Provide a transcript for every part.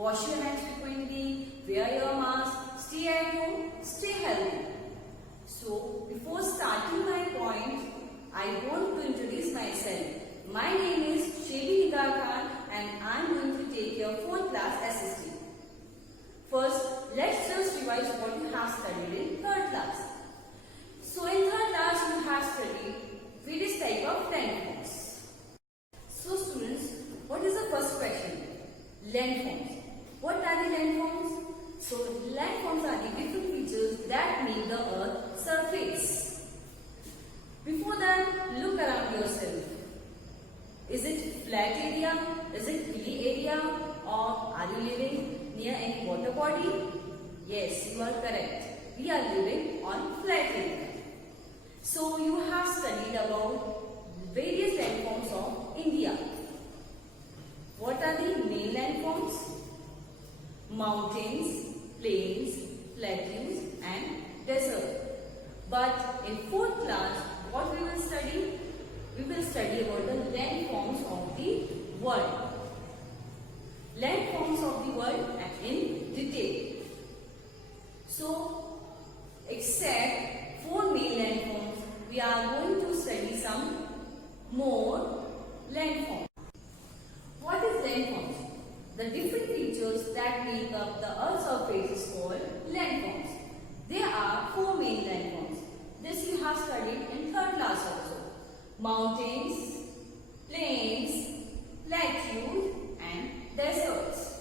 Wash your hands frequently, wear your mask, stay at home, stay healthy. So, before starting my point, I want to introduce myself. My name is Shebi Nida Khan and I am going to take your 4th class SST. First, let's just revise what you have studied in 3rd class. So, in 3rd class, you have studied various type of landforms. So, students, what is the first question? Landforms. What are the landforms? So, landforms are the different features that make the Earth's surface. Before that, look around yourself. Is it flat area? Is it hilly area? Or are you living near any water body? Yes, you are correct. We are living on flat area. So, you have studied about various landforms of India. What are the main landforms? Mountains, plains, plateaus and desert. But in 4th class, what we will study? We will study about the landforms of the world. Landforms of the world and in detail. So, except 4 main landforms, we are going to study some more landforms. What is landforms? The different features that make up the Earth's surface is called landforms. There are 4 main landforms. This you have studied in 3rd class also. Mountains, plains, plateaus and deserts.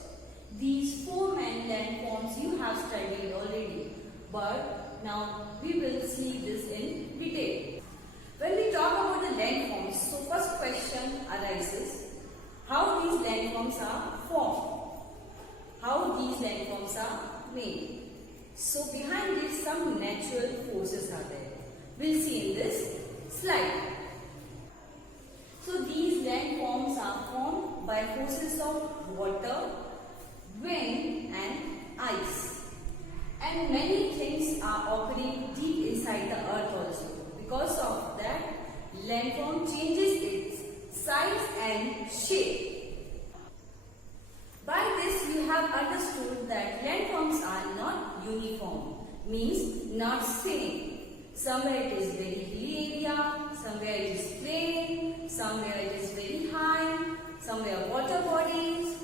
These 4 main landforms you have studied already. But now we will see this in detail. When we talk about the landforms, so first question arises. How these landforms are formed? How these landforms are made? So behind this some natural forces are there. We'll see in this slide. So these landforms are formed by forces of water, wind and ice. And many things are occurring deep inside the earth also. Because of that, landform changes its size and shape. By this we have understood that landforms are not uniform, means not same. Somewhere it is very hilly area, somewhere it is plain, somewhere it is very high, somewhere water bodies.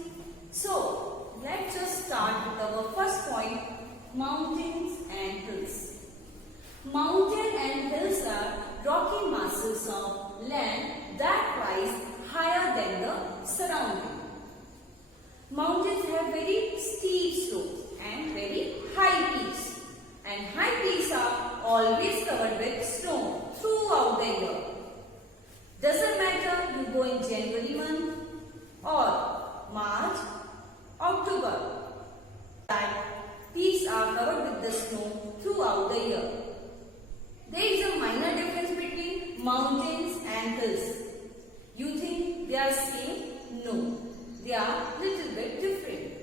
So, let's just start with our first point, mountains and hills. Mountains and hills are rocky masses of land that rise higher than the surrounding. Mountains have very steep slopes and very high peaks. And high peaks are always covered with snow throughout the year. Doesn't matter you go in January month or March, October. That peaks are covered with the snow throughout the year. There is a minor difference between mountains and hills. You think they are same? No, they are little bit different.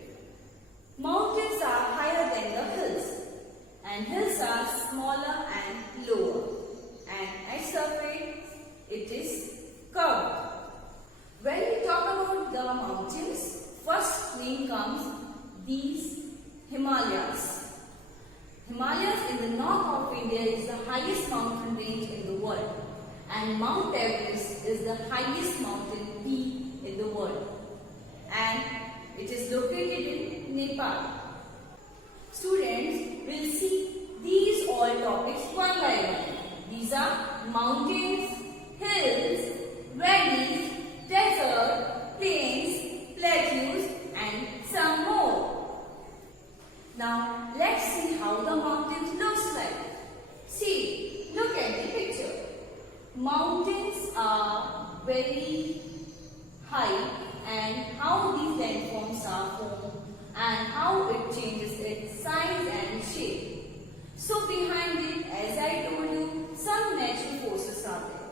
Mountains are higher than the hills and hills are smaller and lower, and at surface it is curved. When we talk about the mountains, first name comes these Himalayas. Himalayas in the north of India is the highest mountain range in the world, and Mount Everest is the highest mountain peak in the world, and it is located in Nepal. Students will see these all topics one by one. These are mountains, hills, valleys, desert, plains, plateaus and some more. Now let's see how the mountains looks like. See, look at the picture. Mountains are very high, and how these landforms are formed and how it changes its size and shape. So behind it, as I told you, some natural forces are there.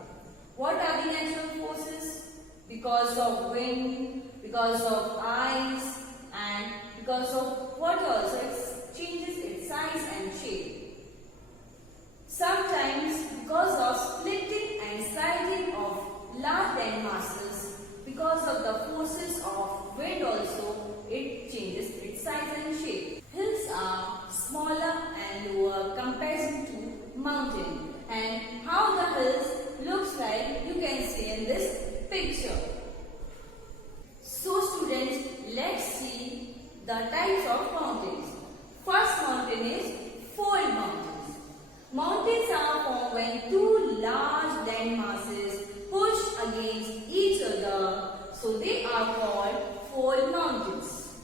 What are the natural forces? Because of wind, because of ice and because of water also it changes its size and shape. Sometimes because of splitting and sliding of large land masses, because of the forces of wind also it changes the types of mountains. First mountain is fold mountains. Mountains are formed when two large land masses push against each other, so they are called fold mountains.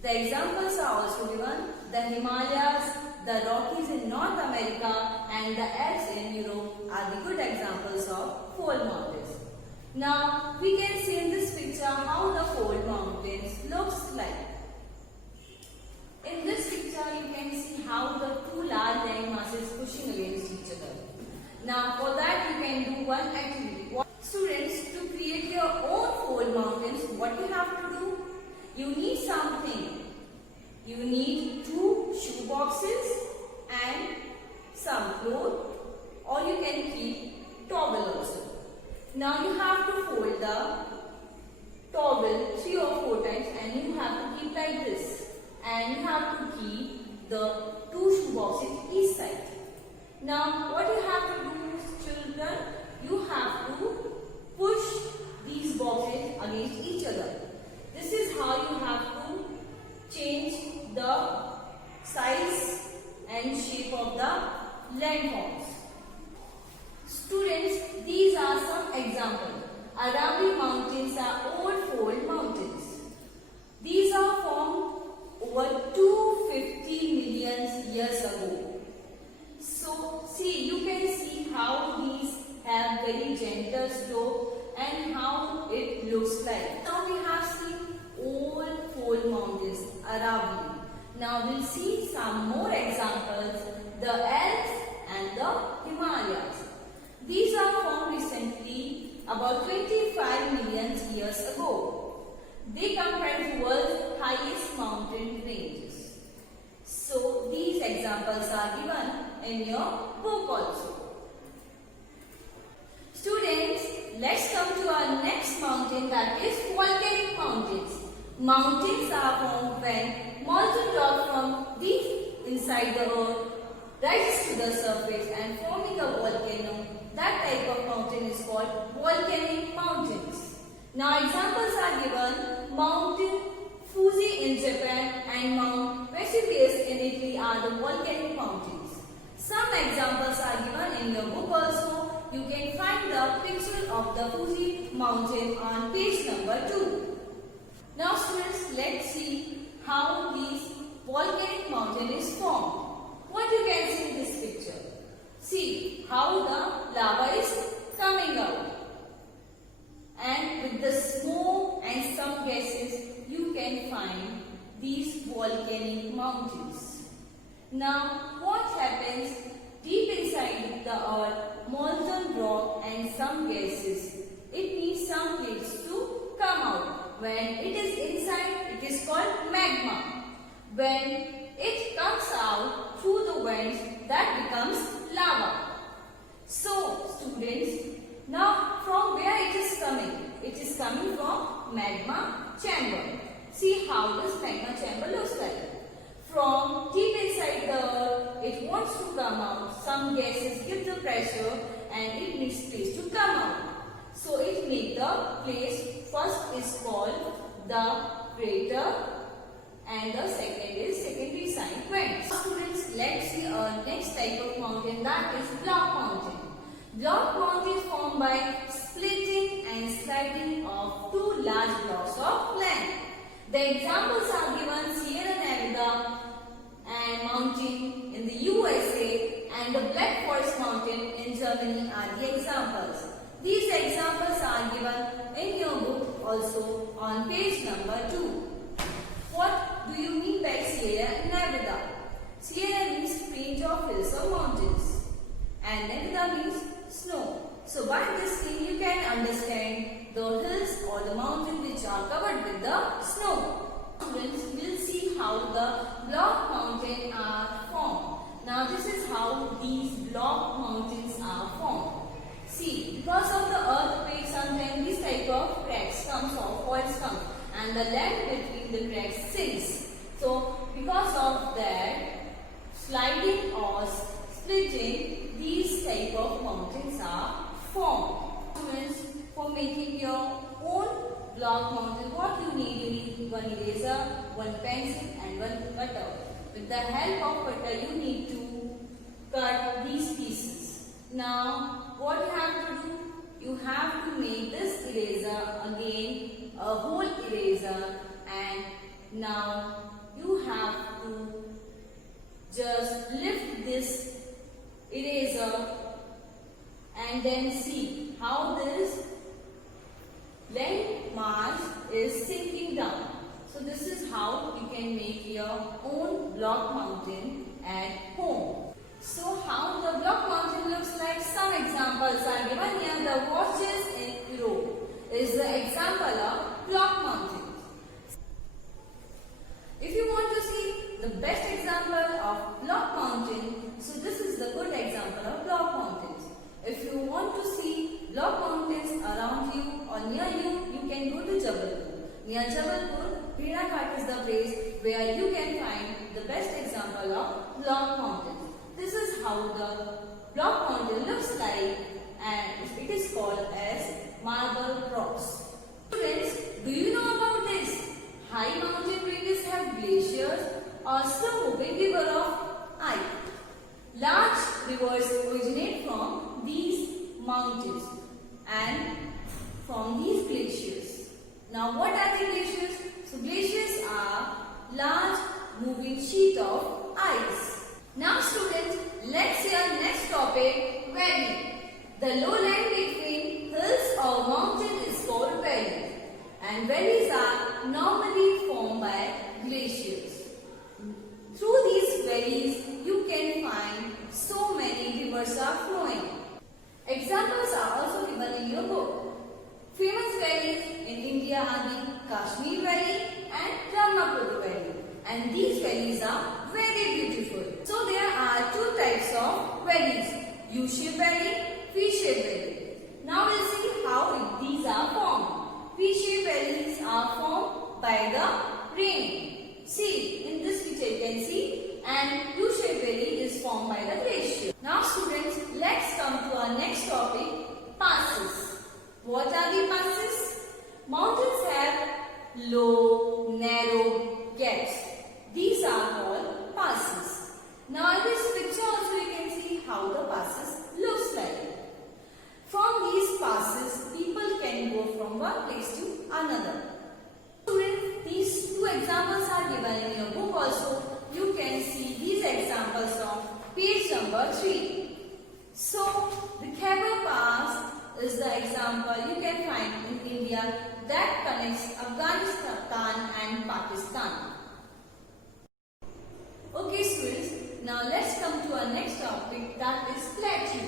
The examples are also given: the Himalayas, the Rockies in North America and the Alps in Europe are the good examples of fold mountains. Now we can see in this picture how the fold mountains looks like. In this picture you can see how the two large land masses pushing against each other. Now for that you can do one activity. Students, to create your own fold mountains, what you have to do? You need something. You need two shoe boxes and some cloth, or you can keep towel also. Now you have to fold the towel 3 or 4 times and you have to keep like this. And you have to keep the two shoe boxes each side. Now what you have to do, children, you have to push these boxes against each other. This is how you have to change the size and shape of the landforms. Students, these are some examples. Arabic mountains are old fold mountains. These are formed over 250 million years ago. So, see, you can see how these have very gentle slope and how it looks like. Now we have seen old fold mountains, Arabic. Now we'll see some more examples, the Alps and the Himalayas. These are formed recently, about 25 million years ago. They comprise the world's highest mountain ranges. So these examples are given in your book also. Students, let's come to our next mountain, that is volcanic mountains. Mountains are formed when molten rock from deep inside the earth rises to the surface and forming a volcano. That type of mountain is called volcanic mountains. Now examples are given: Mount Fuji in Japan and Mount Vesuvius in Italy are the volcanic mountains. Some examples are given in your book also. You can find the picture of the Fuji mountain on page number 2. Now students, let's see how this volcanic mountain is formed. What you can see in this picture? See how the lava is coming out. And with the smoke and some gases, you can find these volcanic mountains. Now, what happens deep inside the earth? Molten rock and some gases. It needs some place to come out. When it is inside, it is called magma. When it comes out through the vents, that becomes lava. So, students, now from where it is coming? It is coming from magma chamber. See how this magma chamber looks like. From deep inside the earth, it wants to come out. Some gases give the pressure and it needs place to come out. So it makes the place, first is called the crater and the second is secondary side vents. Students, let's see our next type of mountain, that is block mountain. Block mountain is formed by splitting and sliding of two large blocks of land. The examples are given: Sierra Nevada and mountain in the USA and the Black Forest mountain in Germany are the examples. These examples are given in your book also on page number 2. What do you mean by Sierra Nevada? Sierra means range of hills or mountains and Nevada means snow. So by this thing you can understand the hills or the mountains which are covered with the snow. Students will see how the block mountains are formed. Now this is how these block mountains are formed. See, because of the earthquake, sometimes this type of cracks comes or faults come and the land between the cracks sinks. So because of that, sliding or splitting, these type of mountains are formed. Students, for making your own block mountain, what you need need one eraser, one pencil and one cutter. With the help of cutter you need to cut these pieces. Now what you have to do? You have to make this eraser again a whole eraser, and now you have to just lift this eraser and then see how this landmass is sinking down. So this is how you can make your own block mountain at home. So how the block mountain looks like, some examples are given here. The watches in Europe is the example of block mountain. If you want to see the best example of block mountain, so this is the good example of block mountains. If you want to see block mountains around you or near you, you can go to Jabalpur. Near Jabalpur, Bhedaghat is the place where you can find the best example of block mountains. This is how the block mountain looks like, and it is called as marble rocks. Students, do you know about this? High mountain ranges have glaciers or slow-moving river of ice. Large rivers originate from these mountains and from these glaciers. Now what are the glaciers? So glaciers are large moving sheet of ice. Now students, let's see our next topic, valley. The lowland between hills or mountain is called valley, and valleys are normally formed by glaciers. Through these valleys you can find so many rivers are flowing. Examples are also given in your book. Famous valleys in India are the Kashmir Valley and Brahmaputra Valley, and these valleys are very beautiful. So there are two types of valleys, U-shaped valley, V-shaped valley. Now we'll see how these are formed. V-shaped valleys are formed by the rain. See, in this picture you can see, and U-shaped valley is formed by the glacier. Now students, let's come to our next topic, passes. What are the passes? Mountains have low, narrow gaps. These are called passes. Now in this picture also you can see how the passes looks like. From these passes, people can go from one place to another. Students, these two examples are given in your book also. You can see these examples on page number 3. So, the Khyber Pass is the example you can find in India that connects Afghanistan and Pakistan. Okay students, now let's come to our next topic, that is plateau.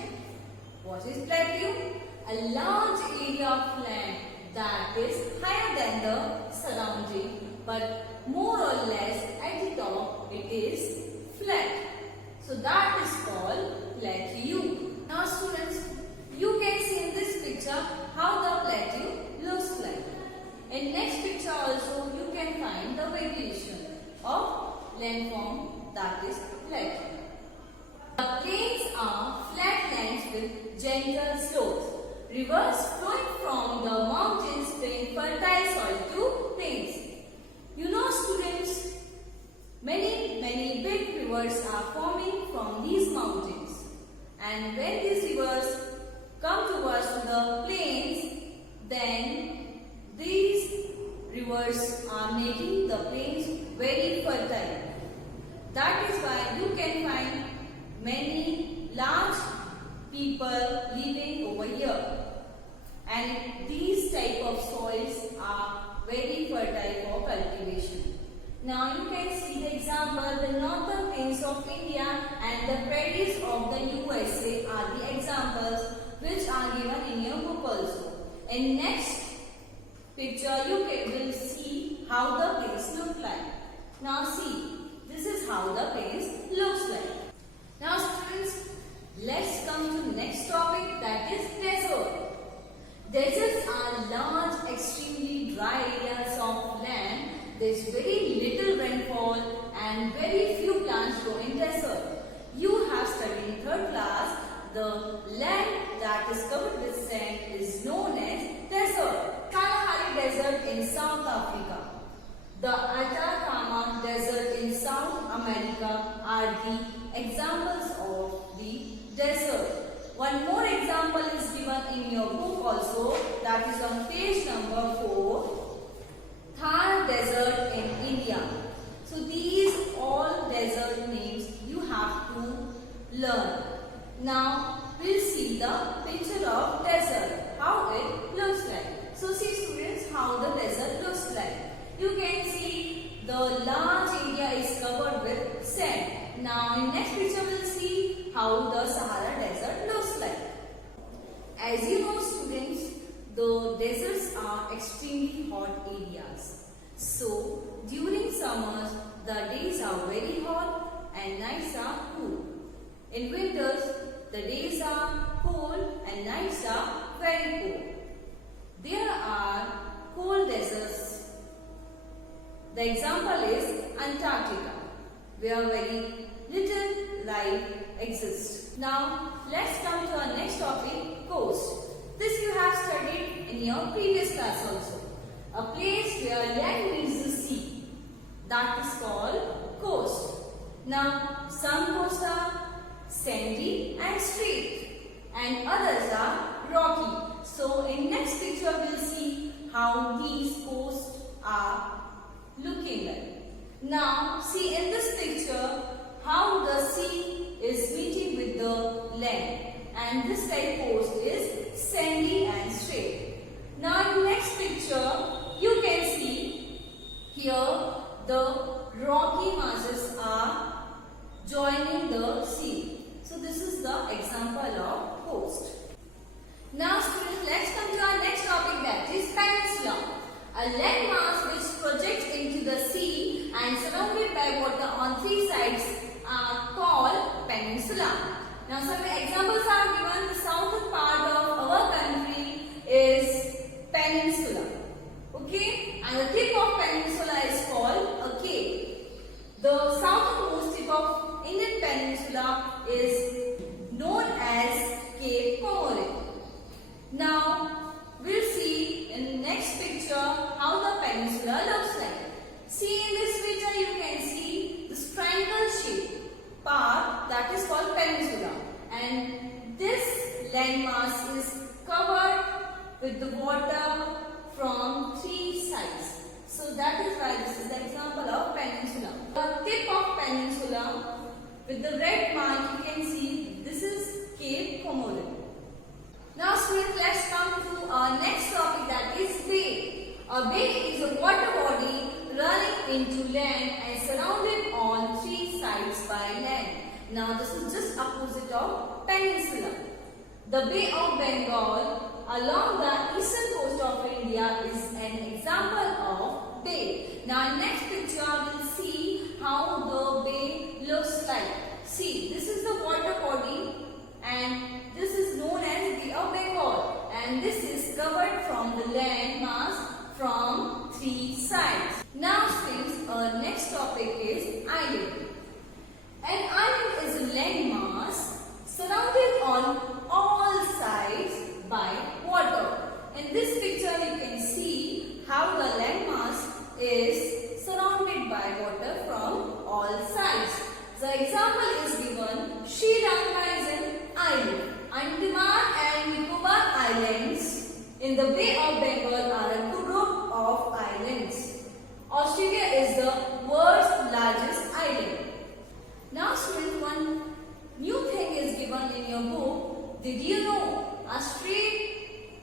What is plateau? A large area of land that is higher than the surrounding, but more or less at the top it is flat. So that is called plateau. Now students, you can see in this picture how the plateau looks like. In next picture also you can find the variation of landform, that is plateau. The plains are flat lands with gentle slopes. Rivers flowing from the mountains bring fertile soil to plains. You know students, many big rivers are forming from these mountains. And when these rivers come towards the plains, then these rivers are making the plains very fertile. That is why you can find many large people living over here. And these type of soils are very fertile for cultivation. Now you can see the example, the northern plains of India and the prairies of the USA are the examples which are given in your book also. In next picture you will see how the plains look like. Now see, this is how the plains looks like. Now students, let's come to next topic, that is desert. Deserts are large, extremely dry areas of land. There is very little rainfall and very few plants grow in desert. You have studied in 3rd class, the land that is covered with sand is known as desert. Kalahari Desert in South Africa. the Atacama Desert in South America are the examples of the desert. One more example is given in your book also, that is on page number 4, Thar Desert in India. So these all desert names you have to learn. Now we'll see the picture of desert, how it looks like. So see students, how the desert looks like. You can see the large area is covered with sand. Now in next picture we'll see how the Sahara Desert looks like. As you know students, the deserts are extremely hot areas. So during summers the days are very hot and nights are cool. In winters the days are cold and nights are very cold. There are cold deserts. The example is Antarctica, where very little life exists. Now let's come to our next topic, coast. This you have studied in your previous class also. A place where land meets the sea. That is called coast. Now some coasts are sandy and straight and others are rocky. So in next picture we'll see how these coasts are looking like. Now see in this picture how the sea is meeting with the land, and this type coast is sandy and straight. Now in next picture you can see here the rocky masses are joining the sea. So this is the example of coast. Now students, let's come to our next topic, that is peninsula. A landmass which projects into the sea and surrounded by water on three sides are called peninsula. Now some examples are given. The southern part of our country is peninsula. Okay? And the tip of peninsula is called a cape. The southernmost tip of Indian peninsula is known as Cape Comorin. Now we'll see in next picture how the peninsula looks like. See in this picture you can see this triangle shape part, that is called peninsula, and this landmass is covered with the water from three sides. So that is why this is the example of peninsula. The tip of peninsula with the red mark you can see, this is Cape Comorin. Now students, let's come to our next topic, that is bay. A bay is a water body running into land and surrounded on three sides by land. Now this is just opposite of peninsula. The Bay of Bengal along the eastern coast of India is an example of bay. Now in next picture we'll see how the bay looks like. See, this is the water body and this is known as Bay of Bengal, and this is covered from the land mass from three sides. Now students, our next topic is island. An island is a land mass surrounded on all sides by water. In this picture you can see how the land mass is surrounded by water from all sides. The example is given. Sri Lanka is an island. Andaman and Nicobar Islands in the Bay of Bengal are a group of islands. Australia is the world's largest island. Now students, one new thing is given in your book. Did you know a strait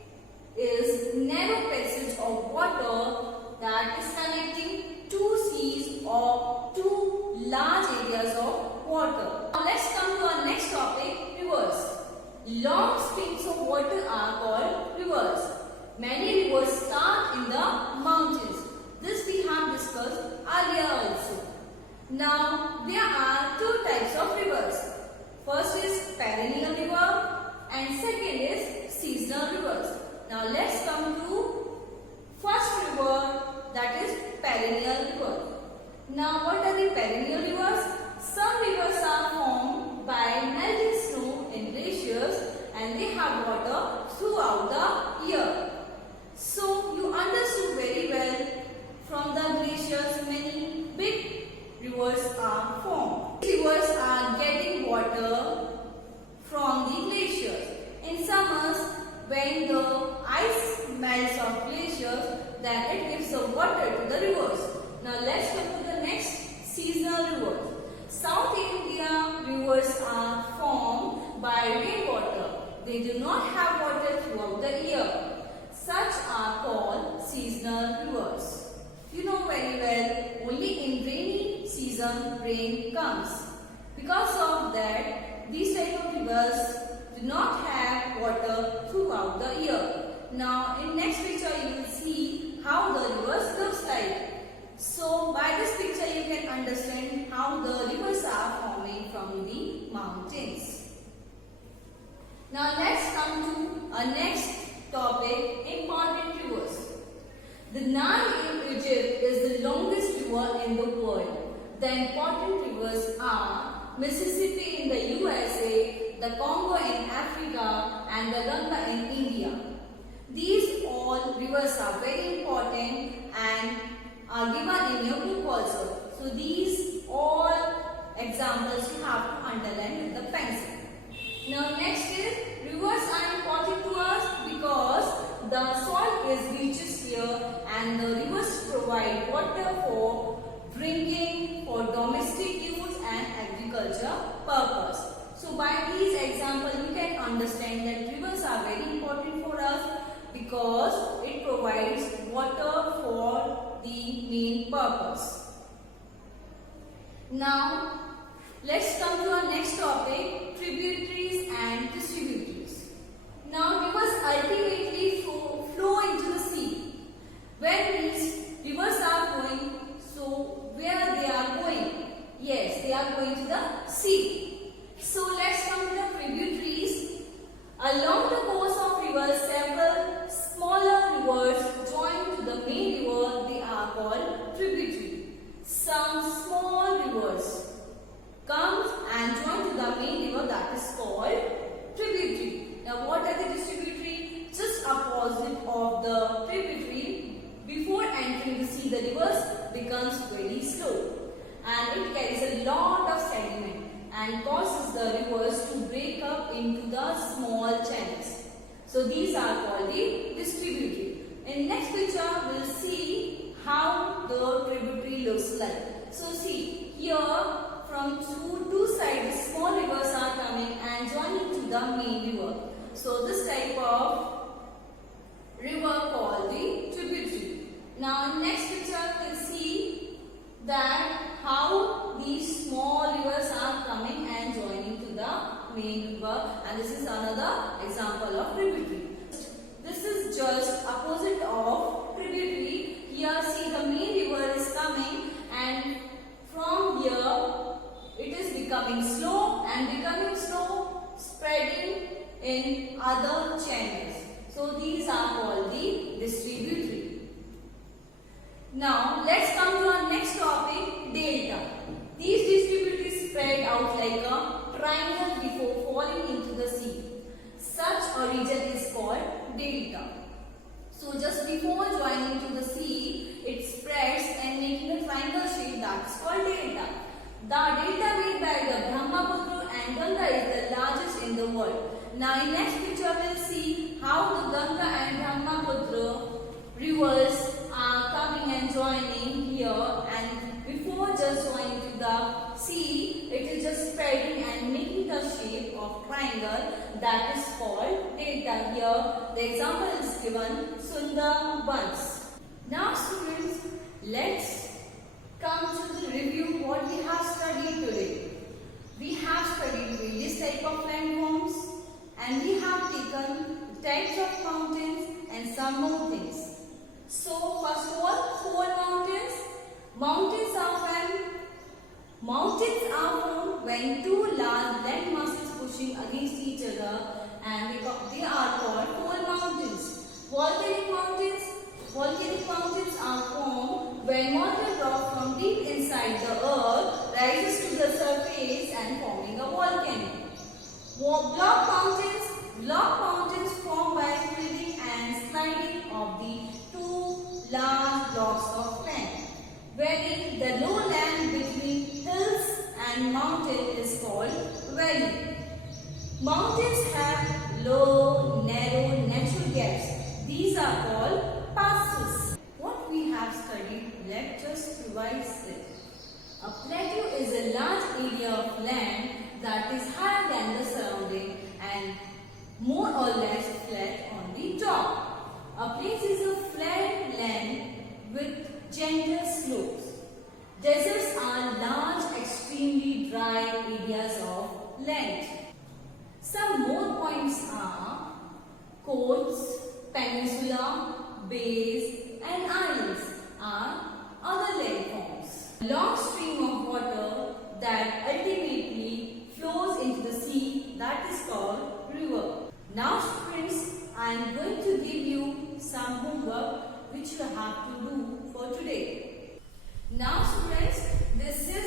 is narrow passage of water that is connecting two seas or two large areas of water? Now let's come to our next topic, rivers. Long streams of water are called rivers. Many rivers start in the mountains. This we have discussed earlier also. Now there are two types of rivers. First is perennial river and second is seasonal rivers. Now let's come to first river, that is perennial river. Now what are the perennial rivers? Some rivers are formed by melting snow in glaciers and they have water throughout the year. So you understood very well from the glaciers rivers are formed. Rivers are getting water from the glaciers. In summers, when the ice melts of glaciers, then it gives the water to the rivers. Now let's come to the next seasonal rivers. South India rivers are formed by rainwater. They do not have water throughout the year. Such are called seasonal rivers. You know very well, only in rainy season rain comes. Because of that, these type of rivers do not have water throughout the year. Now in next picture you will see how the rivers looks like. So by this picture you can understand how the rivers are forming from the mountains. Now let's come to our next topic, important rivers. The Nile in Egypt is the longest river in the world. The important rivers are Mississippi in the USA, the Congo in Africa, and the Ganga in India. These all rivers are very important and are given in your book also. So these all examples you have to underline with the pencil. Now next is, rivers are important to us because the soil is richest here and the rivers provide water for drinking, for domestic use and agriculture purpose. So by these examples you can understand that rivers are very important for us because it provides water for the main purpose. Now let's come to our next topic, tributaries and distributaries. Now rivers ultimately flow into the sea. When these rivers are flowing, so where they are going? Yes, they are going to the sea. So let's come to the tributaries. Along the course of rivers, several smaller rivers join to the main river. They are called tributary. Some small rivers comes and join to the main river, that is called tributary. Now what are the distributary? Just opposite of the tributary. Before entering the sea, the rivers becomes very slow and it carries a lot of sediment and causes the rivers to break up into the small channels. So these are called the distributary. In next picture we'll see how the tributary looks like. So see here, from two sides small rivers are coming and joining to the main river. So this type of river called the tributary. Now in next picture we'll see that how these small rivers are coming and joining to the main river, and this is another example of tributary. This is just opposite of tributary. Here see the main river is coming and from here it is becoming slow spreading in other channels. So these are called the distributary. Now let's come to our next topic, delta. These distributaries spread out like a triangle before falling into the sea. Such a region is called delta. So just before joining to the sea, it spreads and making a triangle shape, that is called delta. The delta made by the Brahmaputra and Ganga is the largest in the world. Now in next picture we will see how the Ganga and Brahmaputra rivers are coming and joining here, and before just joining to the sea, it is just spreading and making the shape of triangle, that is called delta. Here the example is given, Sundarbans. Now students, let's come to the review what we have studied today. We have studied various type of landforms and we have taken types of mountains and some more things. So first of all, four mountains. Mountains are formed when two large land masses pushing against each other, and they are called four mountains. Volcanic mountains are formed when molten rock from deep inside the earth rises to the surface and forming a volcano. Block mountains formed by splitting and sliding of the two large blocks of land, wherein the low land between mountain is called valley. Mountains have low, narrow, natural gaps. These are called passes. What we have studied, let's just revise it. A plateau is a large area of land that is higher than the surrounding and more or less flat on the top. A plain is a flat land with gentle slopes. Deserts are large, extremely dry areas of land. Some more points are coasts, peninsula, bays and islands are other landforms. A long stream of water that ultimately flows into the sea, that is called river. Now students, I am going to give you some homework which you have to do for today. Now students, this is